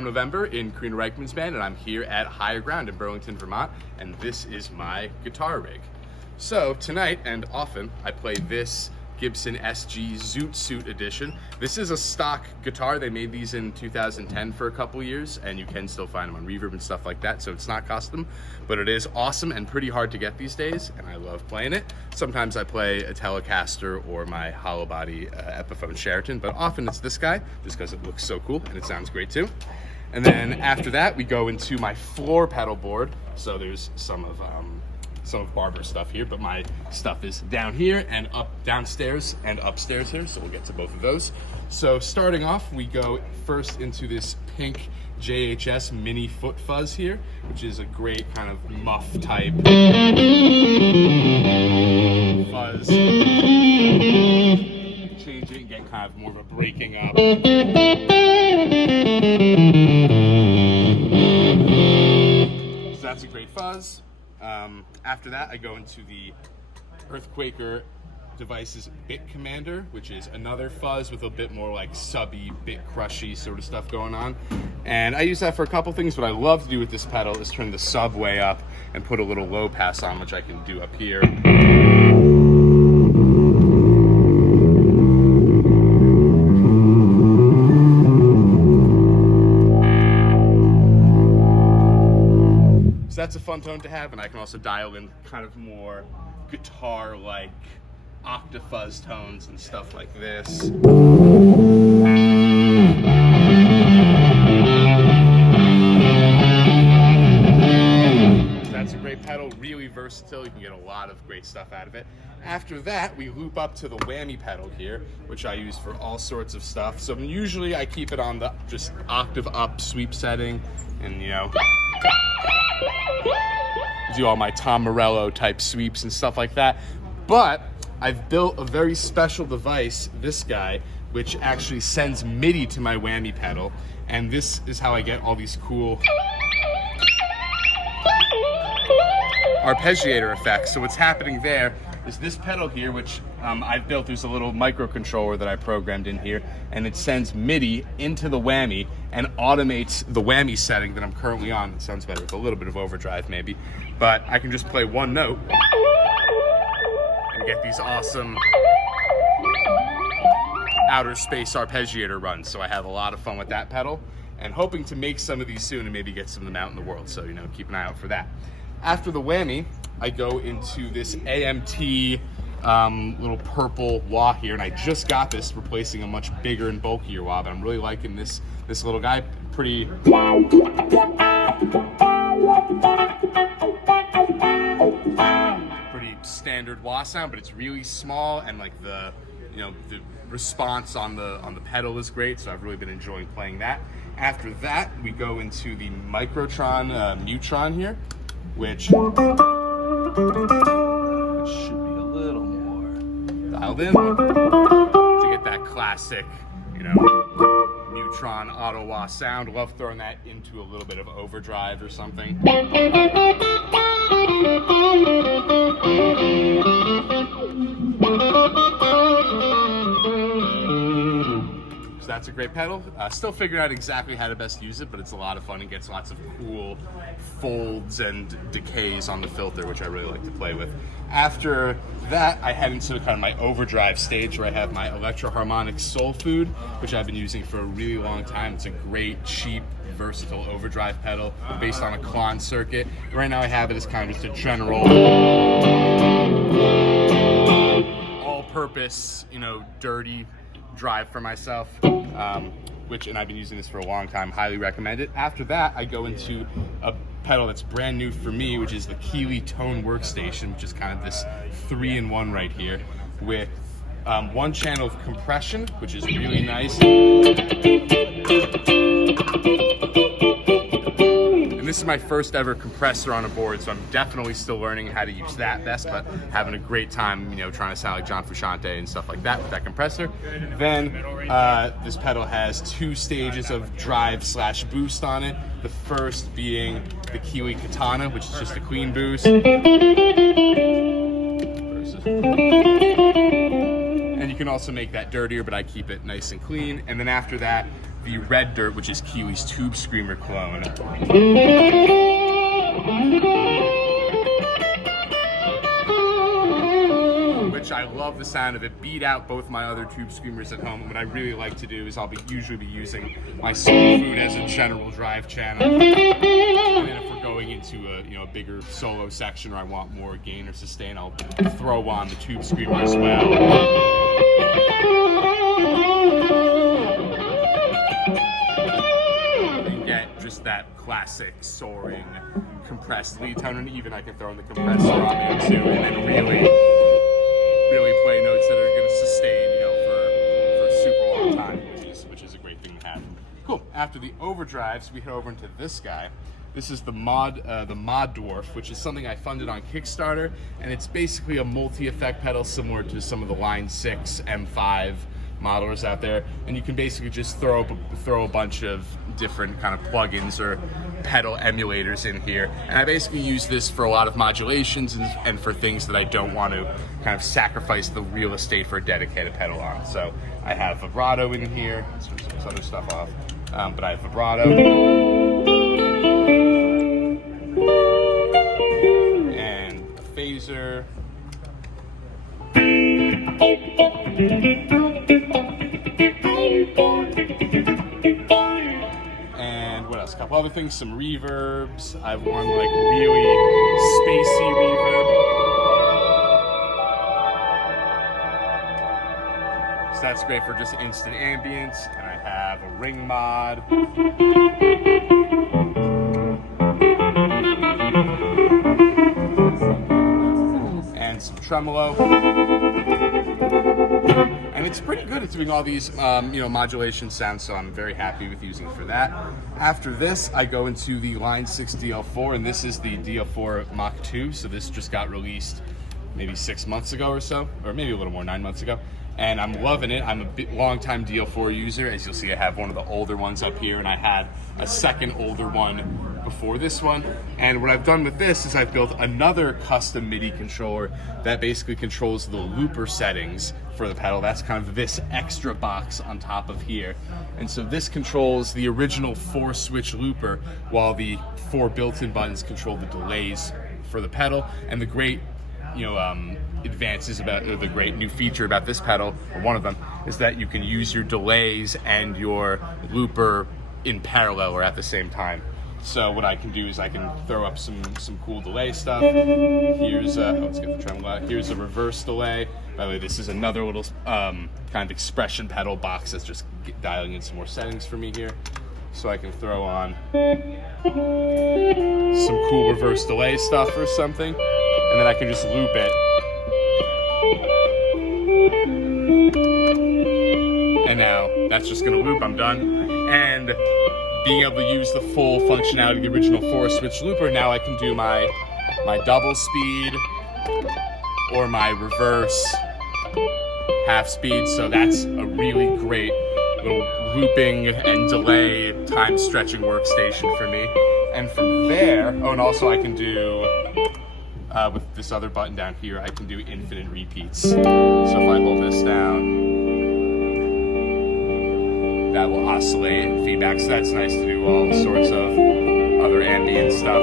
I'm November in Karina Rykman's band, and I'm here at Higher Ground in Burlington, Vermont, and this is my guitar rig. So tonight, and often, I play this Gibson SG Zoot Suit Edition. This is a stock guitar. They made these in 2010 for a couple years, and you can still find them on Reverb and stuff like that, so it's not custom, but it is awesome and pretty hard to get these days, and I love playing it. Sometimes I play a Telecaster or my hollow body Epiphone Sheraton, but often it's this guy, just because it looks so cool and it sounds great too. And then after that, we go into my floor pedal board. So there's some of Barbara's stuff here, but my stuff is down here and up downstairs and upstairs here, so we'll get to both of those. So starting off, we go first into this pink JHS mini foot fuzz here, which is a great kind of muff type fuzz. Change it and get kind of more of a breaking up. So that's a great fuzz. After that, I go into the Earthquaker Devices Bit Commander, which is another fuzz with a bit more like subby, bit crushy sort of stuff going on. And I use that for a couple things. What I love to do with this pedal is turn the sub way up and put a little low pass on, which I can do up here. That's a fun tone to have, and I can also dial in kind of more guitar-like octafuzz tones and stuff like this. That's a great pedal, really versatile. You can get a lot of great stuff out of it. After that, we loop up to the whammy pedal here, which I use for all sorts of stuff. So usually I keep it on the just octave up sweep setting, and do all my Tom Morello type sweeps and stuff like that. But I've built a very special device, this guy, which actually sends MIDI to my whammy pedal, and this is how I get all these cool arpeggiator effects. So what's happening there is this pedal here, which I've built. There's a little microcontroller that I programmed in here, and it sends MIDI into the whammy and automates the whammy setting that I'm currently on. It sounds better with a little bit of overdrive maybe, but I can just play one note and get these awesome outer space arpeggiator runs. So I have a lot of fun with that pedal, and hoping to make some of these soon and maybe get some of them out in the world. So keep an eye out for that. After the whammy, I go into this AMT little purple wah here, and I just got this, replacing a much bigger and bulkier wah, but I'm really liking this little guy. Pretty standard wah sound, but it's really small, and like the response on the pedal is great, so I've really been enjoying playing that. After that, we go into the Microtron Mutron here, which should be a little more dialed in to get that classic, Mutron auto wah sound. Love throwing that into a little bit of overdrive or something. So that's a great pedal. Still figuring out exactly how to best use it, but it's a lot of fun and gets lots of cool folds and decays on the filter, which I really like to play with. After that, I head into kind of my overdrive stage, where I have my Electro-Harmonic Soul Food, which I've been using for a really long time. It's a great, cheap, versatile overdrive pedal based on a Klon circuit. Right now I have it as kind of just a general all-purpose, dirty drive for myself, and I've been using this for a long time. Highly recommend it. After that, I go into a pedal that's brand new for me, which is the Keeley Tone Workstation, which is kind of this 3-in-1 right here, with one channel of compression, which is really nice. And this is my first ever compressor on a board, so I'm definitely still learning how to use that best, but having a great time, trying to sound like John Frusciante and stuff like that with that compressor. Then this pedal has 2 stages of drive/boost on it. The first being the Keeley Katana, which is just a clean boost. And you can also make that dirtier, but I keep it nice and clean. And then after that, the Red Dirt, which is Keeley's Tube Screamer clone. Which I love the sound of. It beat out both my other Tube Screamers at home. And what I really like to do is I'll usually be using my soul food as a general drive channel. And then if we're going into a bigger solo section or I want more gain or sustain, I'll throw on the Tube Screamer as well. You get just that classic soaring compressed lead tone, and even I can throw in the compressor on there too, and then really play notes that are going to sustain, for a super long time, which is a great thing to have. Cool. After the overdrives, we head over into this guy. This is the Mod Dwarf, which is something I funded on Kickstarter, and it's basically a multi-effect pedal similar to some of the Line 6 M5 modelers out there, and you can basically just throw a bunch of different kind of plugins or pedal emulators in here, and I basically use this for a lot of modulations and for things that I don't want to kind of sacrifice the real estate for a dedicated pedal on. So I have vibrato in here. Let's turn some other stuff off, but I have vibrato and a phaser. And what else? A couple other things, some reverbs. I have one like really spacey reverb. So that's great for just instant ambience. And I have a ring mod. And some tremolo. And it's pretty good at doing all these, modulation sounds, so I'm very happy with using it for that. After this, I go into the Line 6 DL4, and this is the DL4 Mach 2, so this just got released maybe 6 months ago or so, or maybe a little more, 9 months ago. And I'm loving it. I'm a long-time DL4 user. As you'll see, I have one of the older ones up here, and I had a second older one before this one. And what I've done with this is I've built another custom MIDI controller that basically controls the looper settings for the pedal. That's kind of this extra box on top of here. And so this controls the original 4-switch looper, while the 4 built-in buttons control the delays for the pedal. And the great advances about, or the great new feature about this pedal, or one of them, is that you can use your delays and your looper in parallel or at the same time. So what I can do is I can throw up some cool delay stuff. Here's let's get the tremolo out. Here's a reverse delay. By the way, this is another little kind of expression pedal box that's just dialing in some more settings for me here. So I can throw on some cool reverse delay stuff or something, and then I can just loop it. And now that's just gonna loop, I'm done. And being able to use the full functionality of the original 4-switch looper, now I can do my double speed or my reverse half speed. So that's a really great little looping and delay time stretching workstation for me. And from there, and also I can do, with this other button down here, I can do infinite repeats. So if I hold this down, that will oscillate and feedback, so that's nice to do all sorts of other ambient stuff.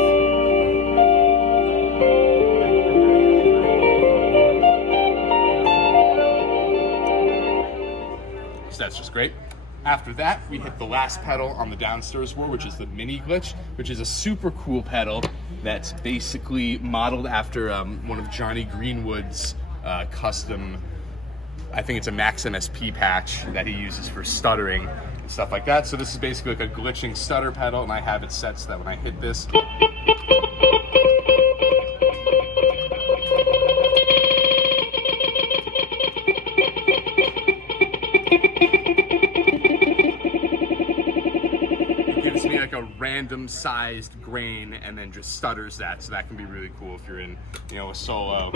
So that's just great. After that, we hit the last pedal on the downstairs wall, which is the Mini Glitch, which is a super cool pedal that's basically modeled after one of Johnny Greenwood's custom, I think it's a Max MSP patch that he uses for stuttering and stuff like that. So this is basically like a glitching stutter pedal, and I have it set so that when I hit this, it gives me like a random sized grain and then just stutters that. So that can be really cool if you're in, a solo.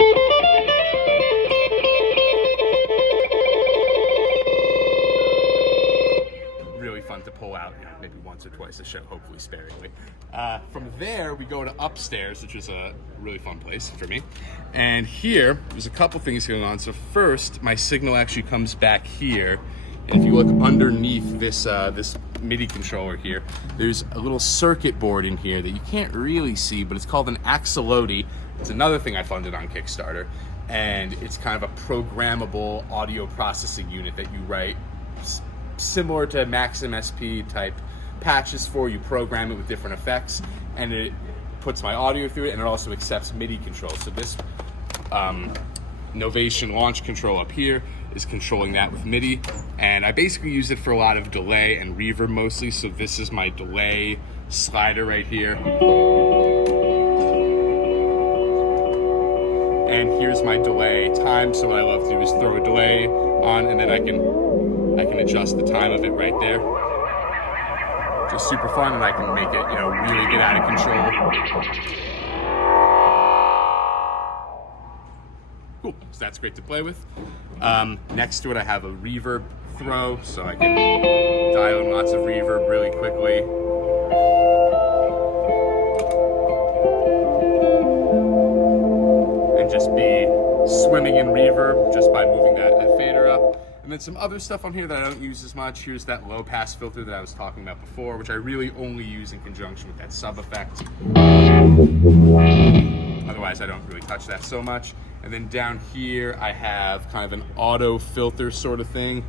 Really fun to pull out, maybe once or twice a show, hopefully sparingly. From there, we go to upstairs, which is a really fun place for me. And here, there's a couple things going on. So first, my signal actually comes back here. And if you look underneath this MIDI controller here. There's a little circuit board in here that you can't really see, but it's called an axolotl. It's another thing I funded on Kickstarter, and it's kind of a programmable audio processing unit that you write similar to Maxim SP type patches for. You program it with different effects, and it puts my audio through it, and it also accepts MIDI control. So this Novation launch control up here is controlling that with MIDI, and I basically use it for a lot of delay and reverb mostly. So this is my delay slider right here, and here's my delay time. So what I love to do is throw a delay on, and then I can adjust the time of it right there. Just super fun, and I can make it, really get out of control. Cool, so that's great to play with. Next to it, I have a reverb throw, so I can dial in lots of reverb really quickly. And just be swimming in reverb just by moving that fader up. And then some other stuff on here that I don't use as much. Here's that low pass filter that I was talking about before, which I really only use in conjunction with that sub effect. Otherwise, I don't really touch that so much. And then down here, I have kind of an auto filter sort of thing.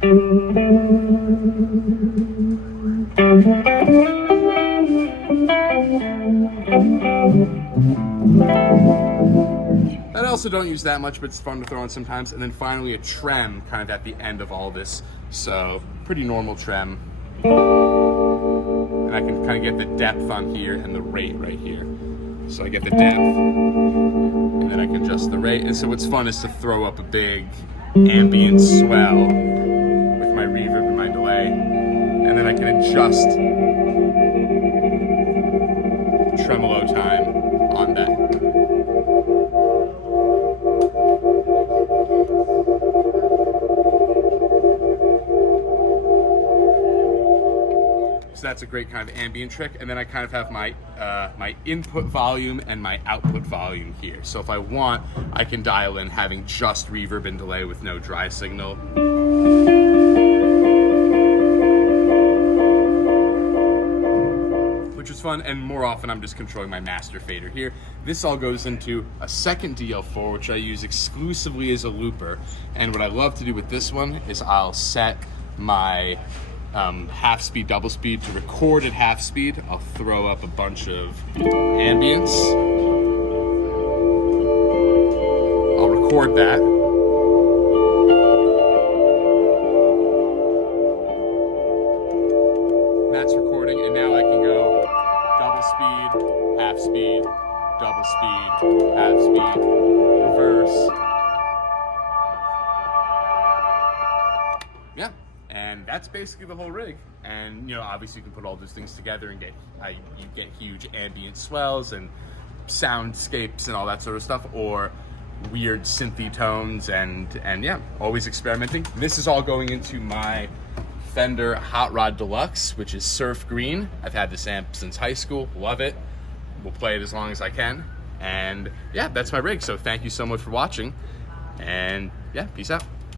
I also don't use that much, but it's fun to throw in sometimes. And then finally a trem kind of at the end of all this. So pretty normal trem. And I can kind of get the depth on here and the rate right here. So I get the depth, and then I can adjust the rate. And so what's fun is to throw up a big ambient swell with my reverb and my delay. And then I can adjust tremolo time on that. So that's a great kind of ambient trick. And then I kind of have my my input volume and my output volume here. So if I want, I can dial in having just reverb and delay with no dry signal. Which is fun, and more often I'm just controlling my master fader here. This all goes into a second DL4, which I use exclusively as a looper. And what I love to do with this one is I'll set my half speed, double speed to record at half speed. I'll throw up a bunch of ambience. I'll record that. That's recording, and now I can go double speed, half speed, double speed, half speed, reverse. Yeah. And that's basically the whole rig. And obviously you can put all those things together and you get huge ambient swells and soundscapes and all that sort of stuff, or weird synthy tones, and yeah, always experimenting. This is all going into my Fender Hot Rod Deluxe, which is surf green. I've had this amp since high school, love it. We'll play it as long as I can. And yeah, that's my rig. So thank you so much for watching, and yeah, peace out.